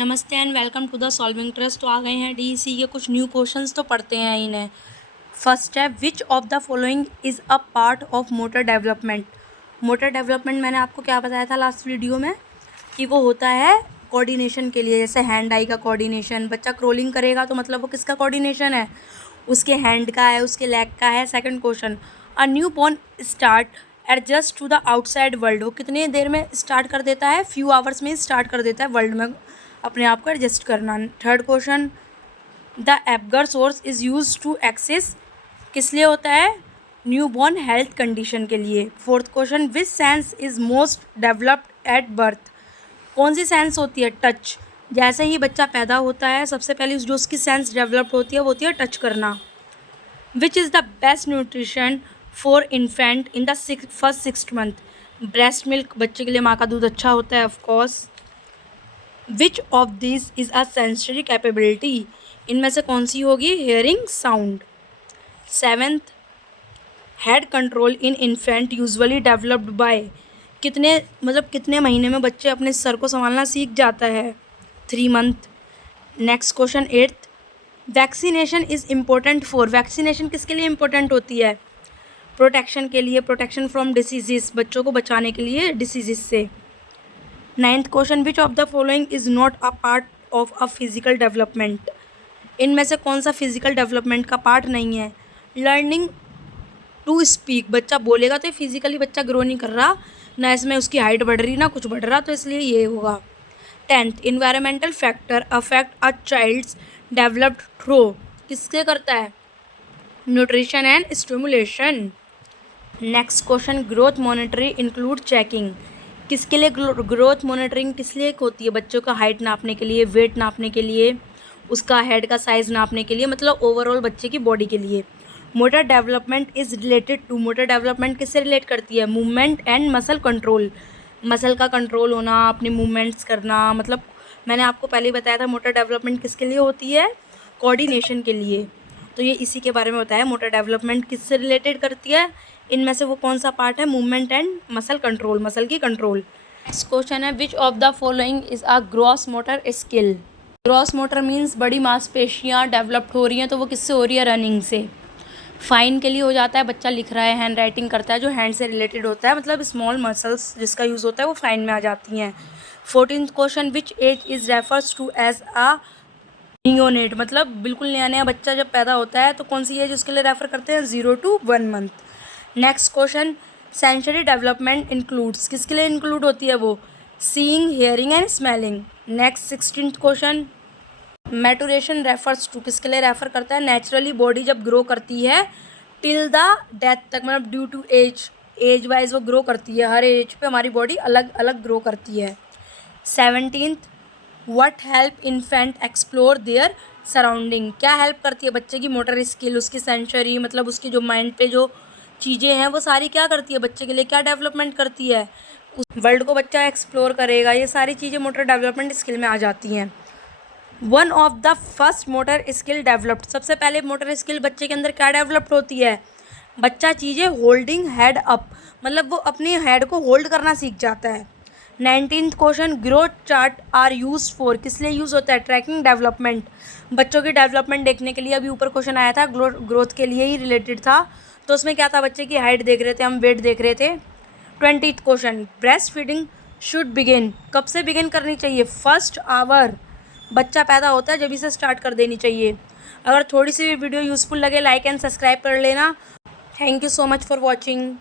नमस्ते and welcome to the solving trust. तो आ गए हैं डीईसी के कुछ न्यू क्वेश्चंस, तो पढ़ते हैं इन्हें। फर्स्ट है, which of the following is a part of motor development. Motor development मैंने आपको क्या बताया था लास्ट वीडियो में कि वो होता है कोऑर्डिनेशन के लिए। जैसे हैंड आई का कोऑर्डिनेशन, बच्चा क्रोलिंग करेगा तो मतलब वो किसका कोऑर्डिनेशन है, उसके हैंड का है, उसके लेग का है। Second question, a new born start adjust to the outside world. वो कितने देर में स्टार्ट कर देता है, फ्यू आवर्स में स्टार्ट कर देता है वर्ल्ड में अपने आप को एडजस्ट करना। थर्ड क्वेश्चन, द एबगर सोर्स इज़ यूज टू एक्सेस, किस लिए होता है, न्यू बॉर्न हेल्थ कंडीशन के लिए। Fourth question, which sense is most developed at birth. कौन सी सेंस होती है, टच। जैसे ही बच्चा पैदा होता है सबसे पहले जो उसकी सेंस डेवलप्ड होती है वो होती है टच करना। Which is the best nutrition for infant in the first 6 month. Breast milk, बच्चे के लिए माँ का दूध अच्छा होता है of course. Which of this is a sensory capability, इनमें से कौन सी होगी, hearing sound. Seventh, head control in infant usually developed by, कितने महीने में बच्चे अपने सर को संभालना सीख जाता है, 3 month. Next question, eighth, vaccination is important for, vaccination किसके लिए इम्पोर्टेंट होती है, प्रोटेक्शन के लिए, प्रोटेक्शन फ्रॉम डिसीजेस, बच्चों को बचाने के लिए डिसीजेस से। Ninth question, which of the following is not a part of a physical development, इनमें से कौन सा फिजिकल डेवलपमेंट का पार्ट नहीं है, लर्निंग टू स्पीक, बच्चा बोलेगा तो फिजिकली बच्चा ग्रो नहीं कर रहा, ना इसमें उसकी हाइट बढ़ रही ना कुछ बढ़ रहा, तो इसलिए ये होगा। Tenth, environmental factor affect a child's developed through, किससे करता है, nutrition and stimulation. Next question, growth monitoring include checking, किसके लिए ग्रोथ मॉनिटरिंग किस लिए होती है, बच्चों का हाइट नापने के लिए, वेट नापने के लिए, उसका हेड का साइज़ नापने के लिए, मतलब ओवरऑल बच्चे की बॉडी के लिए। Motor development is related to, motor development किससे रिलेट करती है, movement and muscle control, muscle का कंट्रोल होना, अपने मूवमेंट्स करना। मतलब मैंने आपको पहले ही बताया था मोटर डेवलपमेंट किसके लिए होती है, कोऑर्डिनेशन के लिए। तो ये इसी के बारे में बताया, मोटर डेवलपमेंट किससे रिलेटेड करती है, इनमें से वो कौन सा पार्ट है, movement and muscle control, muscle की कंट्रोल। नेक्स्ट क्वेश्चन है, which of the following is a gross motor skill. Gross motor means बड़ी मांसपेशियाँ डेवलप्ड हो रही हैं, तो वो किससे हो रही है, रनिंग से। फाइन के लिए हो जाता है, बच्चा लिख रहा है, हैंड राइटिंग करता है, जो हैंड से रिलेटेड होता है, मतलब स्मॉल मसल्स जिसका यूज़ होता है वो फाइन में आ जाती हैं। 14th question, which age is refers to as a neonate, मतलब बिल्कुल नया नया बच्चा जब पैदा होता है तो कौन सी एज उसके लिए रेफ़र करते हैं, 0 to 1 month. Next question, sensory development includes, किसके लिए इंक्लूड होती है वो, seeing, hearing and smelling. Next 16th question, maturation refers to, किसके लिए रेफ़र करता है, नेचुरली बॉडी जब ग्रो करती है टिल द डेथ तक, मतलब ड्यू टू एज वाइज वो ग्रो करती है, हर एज पे हमारी बॉडी अलग अलग ग्रो करती है। 17th, what help infant explore their surrounding, क्या हेल्प करती है बच्चे की मोटर स्किल, उसकी सेंसरी, मतलब उसकी जो माइंड पे जो चीज़ें हैं वो सारी क्या करती है, बच्चे के लिए क्या डेवलपमेंट करती है, उस वर्ल्ड को बच्चा एक्सप्लोर करेगा, ये सारी चीज़ें मोटर डेवलपमेंट स्किल में आ जाती हैं। One of the first motor skill developed, सबसे पहले मोटर स्किल बच्चे के अंदर क्या डेवलप्ड होती है, बच्चा चीज़ें होल्डिंग हेड अप, मतलब वो अपनी हेड को होल्ड करना सीख जाता है। 19th question, growth chart are use for, किस लिए यूज़ होता है, ट्रैकिंग डेवलपमेंट, बच्चों की डेवलपमेंट देखने के लिए। अभी ऊपर क्वेश्चन आया था ग्रोथ के लिए ही रिलेटेड था, तो उसमें क्या था, बच्चे की हाइट देख रहे थे हम, वेट देख रहे थे। 20th question, breast feeding should begin, कब से बिगिन करनी चाहिए, फर्स्ट आवर, बच्चा पैदा होता है जब इसे स्टार्ट कर देनी चाहिए। अगर थोड़ी सी वीडियो यूज़फुल लगे लाइक एंड सब्सक्राइब कर लेना। Thank you so much for watching.